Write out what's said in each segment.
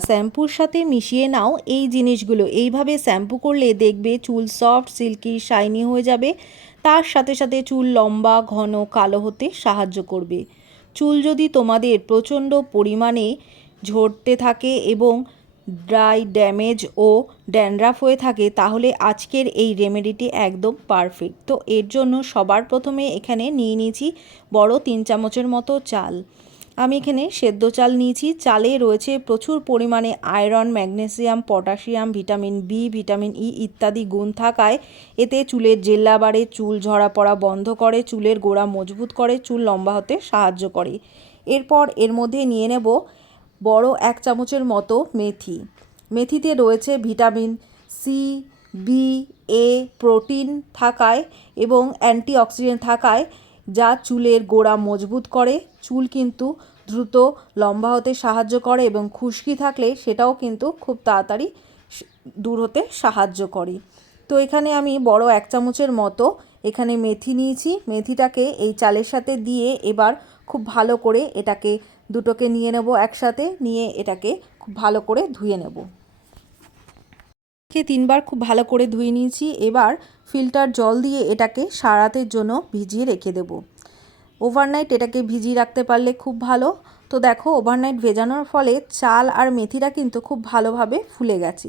শ্যাম্পুর সাথে মিশিয়ে নাও এই জিনিসগুলো। এইভাবে শ্যাম্পু করলে দেখবে চুল সফট, সিল্কি, শাইনি হয়ে যাবে। তার সাথে সাথে চুল লম্বা, ঘন, কালো হতে সাহায্য করবে। চুল যদি তোমাদের প্রচণ্ড পরিমাণে ঝরতে থাকে এবং ড্রাই, ড্যামেজ ও ড্যান্ড্রাফ হয়ে থাকে, তাহলে আজকের এই রেমেডিটি একদম পারফেক্ট। তো এর জন্য সবার প্রথমে এখানে নিয়ে নিয়েছি বড় তিন চামচের মতো চাল। আমি এখানে সেদ্ধ চাল নিয়েছি। চালে রয়েছে প্রচুর পরিমাণে iron, magnesium, potassium, vitamin B, vitamin E ইত্যাদি গুণ থাকায় এতে চুলের জেল্লা বাড়ে, চুল ঝরা পড়া বন্ধ করে, চুলের গোড়া মজবুত করে, চুল লম্বা হতে সাহায্য করে। এরপর এর মধ্যে নিয়ে নেব বড় এক চামচের মতো মেথি। মেথিতে রয়েছে vitamin C, B, A, protein থাকায় এবং অ্যান্টিঅক্সিডেন্ট থাকায় যা চুলের গোড়া মজবুত করে। চুল কিন্তু দ্রুত লম্বা হতে সাহায্য করে এবং খুশকি থাকলে সেটাও কিন্তু খুব তাড়াতাড়ি দূর হতে সাহায্য করে। তো এখানে আমি বড় এক চামচের মতো এখানে মেথি নিয়েছি। মেথিটাকে এই চালের সাথে দিয়ে এবার খুব ভালো করে এটাকে দুটোকে নিয়ে নেব একসাথে। নিয়ে এটাকে খুব ভালো করে ধুয়ে নেব। তিনবার খুব ভালো করে ধুয়ে নিয়েছি। এবার ফিল্টার জল দিয়ে এটাকে সারাতের জন্য ভিজিয়ে রেখে দেব। ওভারনাইট এটাকে ভিজিয়ে রাখতে পারলে খুব ভালো। তো দেখো, ওভারনাইট ভেজানোর ফলে চাল আর মেথিটা কিন্তু খুব ভালোভাবে ফুলে গেছে।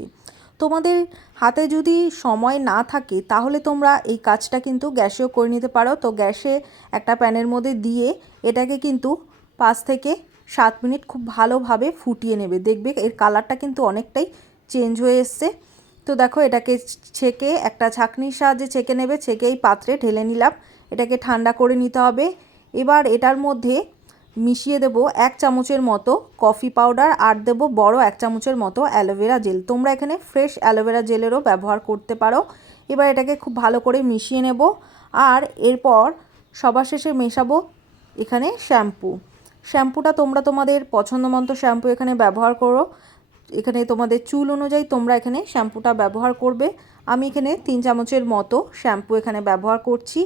তোমাদের হাতে যদি সময় না থাকে, তাহলে তোমরা এই কাজটা কিন্তু গ্যাসেও করে নিতে পারো। তো গ্যাসে একটা প্যানের মধ্যে দিয়ে এটাকে কিন্তু পাঁচ থেকে সাত মিনিট খুব ভালোভাবে ফুটিয়ে নেবে। দেখবে এর কালারটা কিন্তু অনেকটাই চেঞ্জ হয়ে এসছে। তো দেখো, এটাকে ছেঁকে, একটা ছাঁকনির সাহায্যে ছেঁকে নেবে ছেঁকে এই পাত্রে ঢেলে নিলাম। এটাকে ঠান্ডা করে নিতে হবে। এবার এটার মধ্যে মিশিয়ে দেব এক চামচের মতো কফি পাউডার আর দেব বড় এক চামচের মতো অ্যালোভেরা জেল। তোমরা এখানে ফ্রেশ অ্যালোভেরা জেলেরও ব্যবহার করতে পারো। এবার এটাকে খুব ভালো করে মিশিয়ে নেব। আর এরপর সবার শেষে মেশাবো এখানে শ্যাম্পু। শ্যাম্পুটা তোমরা তোমাদের পছন্দ মতো শ্যাম্পু এখানে ব্যবহার করো। এখানে তোমাদের চুল অনুযায়ী তোমরা এখানে শ্যাম্পুটা ব্যবহার করবে। আমি এখানে তিন চামচের মতো শ্যাম্পু এখানে ব্যবহার করছি।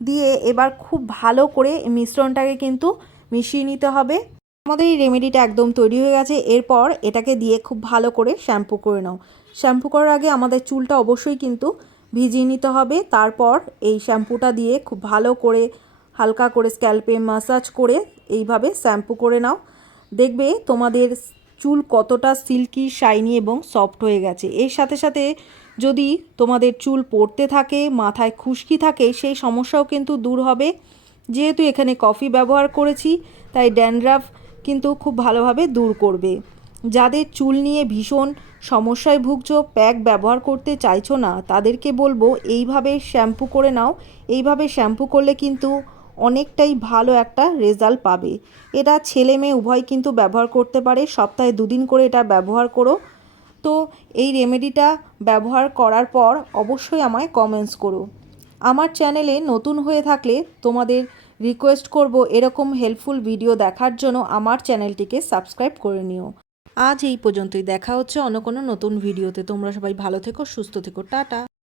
দিয়ে এবার খুব ভালো করে মিশ্রণটাকে কিন্তু মিশিয়ে নিতে হবে। আমাদের এই রেমেডিটা একদম তৈরি হয়ে গেছে। এরপর এটাকে দিয়ে খুব ভালো করে শ্যাম্পু করে নাও। শ্যাম্পু করার আগে আমাদের চুলটা অবশ্যই কিন্তু ভিজিয়ে নিতে হবে। তারপর এই শ্যাম্পুটা দিয়ে খুব ভালো করে হালকা করে স্ক্যাল্পে মাসাজ করে এইভাবে শ্যাম্পু করে নাও। দেখবে তোমাদের চুল কতটা সিল্কি, শাইনি এবং সফট হয়ে গেছে। এর সাথে সাথে যদি তোমাদের চুল পড়তে থাকে, মাথায় খুশকি থাকে, সেই সমস্যাও কিন্তু দূর হবে। যেহেতু এখানে কফি ব্যবহার করেছি, তাই ড্যান্ড্রাফ কিন্তু খুব ভালোভাবে দূর করবে। যাদের চুল নিয়ে ভীষণ সমস্যায় ভুগছ, প্যাক ব্যবহার করতে চাইছো না, তাদেরকে বলব, এইভাবে শ্যাম্পু করে নাও। এইভাবে শ্যাম্পু করলে কিন্তু অনেকটাই ভালো একটা রেজাল্ট পাবে। এটা ছেলে মেয়ে উভয় কিন্তু ব্যবহার করতে পারে, সপ্তাহে দুদিন করে এটা ব্যবহার করো। তো এই রেমেডিটা ব্যবহার করার পর অবশ্যই আমায় কমেন্টস করো। আমার চ্যানেলে নতুন হয়ে থাকলে তোমাদের রিকোয়েস্ট করব এরকম হেল্পফুল ভিডিও দেখার জন্য আমার চ্যানেলটিকে সাবস্ক্রাইব করে নিও। আজ এই পর্যন্তই। দেখা হচ্ছে অন্য কোনো নতুন ভিডিওতে তোমরা সবাই ভালো থেকো, সুস্থ থেকো। টাটা।